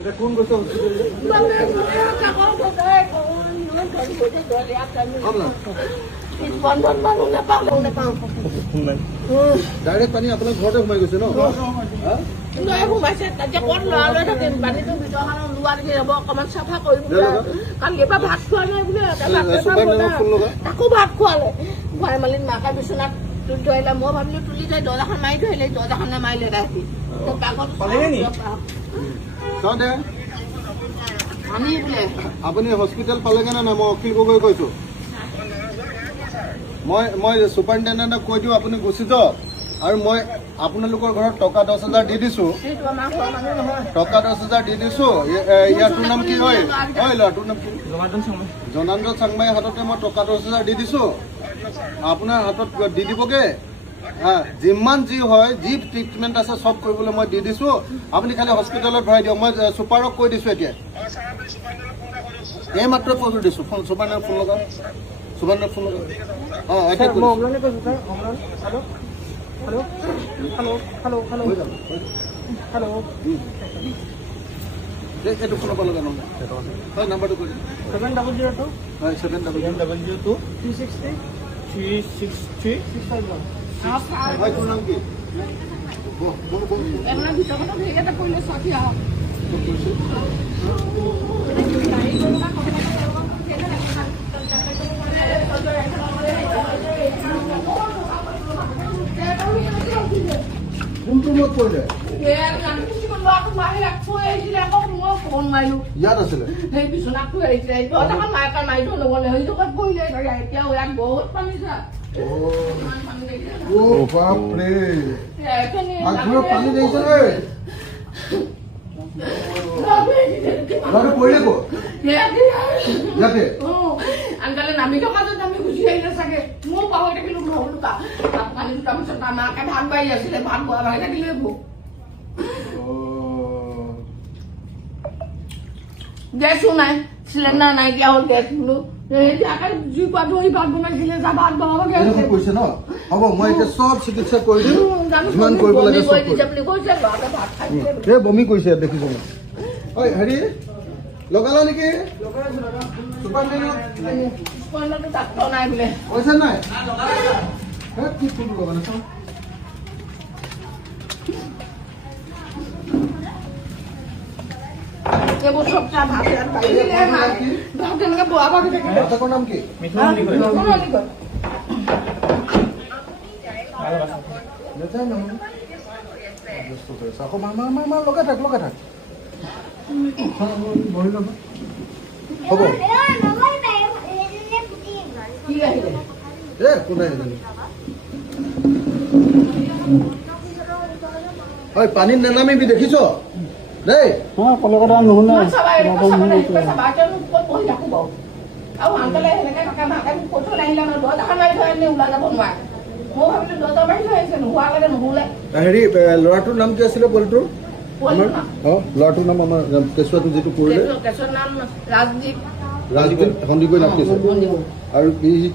কোন গৈছে ডাইৰেক্ট পানী আপোনাৰ ঘৰতে সোমাই গৈছে ন? সোমাইছে তেতিয়া ক'ত লৰা লৈ থাকিম পানীটো ভিতৰখন লোৱা দেখি যাব অকণমান চাফা কৰিম কাৰণ কিবা ভাত খোৱা নাই বোলে তাকো ভাত খোৱালে খুৱাই মেলি মাকে বিচনাত তুলি থৈ আহিলে মই ভাবিলো তুলি থৈ দৰ্জাখন মাৰি থৈ আহিলে দৰ্জাখনে মাৰিলে ৰাতি আপুনি হস্পিটেল পালেগে নে নাই? মই অখিল গগৈ কৈছো। মই ছুপাৰিণ্টেণ্ডেণ্টক কৈ দিওঁ আপুনি গুচি যাওক আৰু মই আপোনালোকৰ ঘৰত টকা 10,000 দি দিছো। টকা 10,000 দি দিছো। ইয়াৰটোৰ নাম কি হয়? ল'ৰাটোৰ নাম কি? জনাৰ্দন চাংমাইৰ হাততে মই টকা 10,000 দি দিছো। আপোনাৰ হাতত দি দিবগে। যিমান যি হয় যি ট্ৰিটমেণ্ট আছে চব কৰিবলৈ মই দি দিছো। আপুনি খালি হস্পিটেলত ভৰাই দিয়ক। মই ছুপাৰক কৈ দিছো এতিয়া এই মাত্ৰ ফোন দিছো। ছুপাৰক ফোন লগাওক। ছুপাৰক ফোন লগাওক। এইটো ফোনৰ পৰা লগা নহয়। হয় নাম্বাৰটো কৈ দিম। 700 হয় 700 363 হয় তোৰ নাম কি? কোনটো ৰুমত পৰিলে? ইয়াত আছিলে সেই বিচনাত থৈ আহিছিলে মায়ে মাৰিটো নগলে সেইটো ক'ত পৰিলে এতিয়া ইয়াত বহুত পানী পানী দিছে পৰিলে ক'ত? ইয়াতে আনকালে নামি থকা য'ত আমি গুচি আহিলে চাগে মই পাহৰি থাকিলো ঘৰ দুটা পানী দুটা পিছত মাকে ভাত বাঢ়ি আছিলে ভাত বোৱা বাঢ়ি থাকিলে গেছো নাই চিলিণ্ডাৰ নাইকিয়া হ'ল গেছ বোলো জুই কোৱা ধৰি ভাত বনাইছিলে যা ভাত বনাব কৈছে ন? হ'ব মই এতিয়া চব চিকিৎসা কৰি দিম। যিমান কৰিব লাগে বমি কৰিছে দেখিছো মই। ঐ হেৰি লগালা নেকি? ডাক্তৰ নাই বোলে কৈছে নাই? কি ফোন লগালে চাওঁ। নাম কি? আকৌ মামা লগাই থাক লগাই থাক। হ'ব কোনাই পানীত নেনামিবি দেখিছ দেই। কলকাতা নুশুনে হেৰি ল'ৰাটোৰ নাম কি আছিলে? পোৱালিটোৰ ল'ৰাটোৰ নাম আমাৰ কেঁচুৱাটো যিটো পৰিলে ৰাজদীপ সন্দিকৈ নাম দিছে। আৰু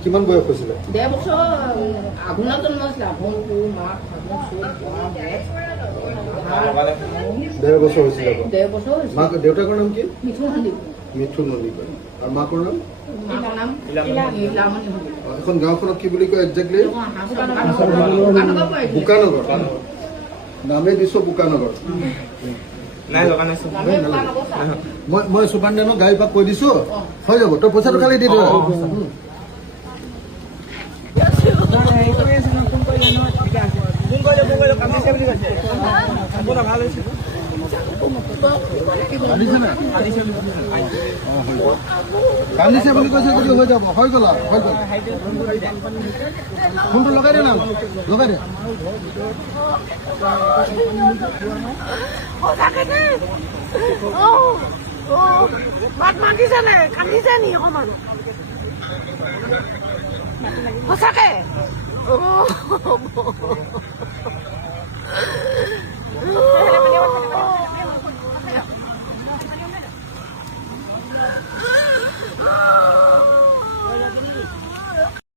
কিমান বয়স হৈছিলে? 1.5 বছৰ আঘোণত জন্ম হৈছিলে। 1.5 বছৰ হৈছিলে। 1.5 বছৰ মাক দেউতাকৰ নাম কি? মিথুন সন্দিকৈ। আৰু মাকৰ নাম? ইলামণি। এখন গাঁওখনক কি বুলি কয় একজেক্টলি? বোকানগৰ। নামেই দিছো বোকানগৰ। মই ছুপাৰিণ্টেণ্ডেণ্টক গাড়ী পাক কৈ দিছো হৈ যাব। তই পইচাটো খালি দি দিওঁ। কান্দিছে বুলি কৈছে যদি হৈ যাব। হৈ গ'ল আৰু হৈ গ'ল। ফোনটো লগাই দে না লগাই দে। মাত মাতিছে নে কান্দিছে নি অকমান সঁচাকে?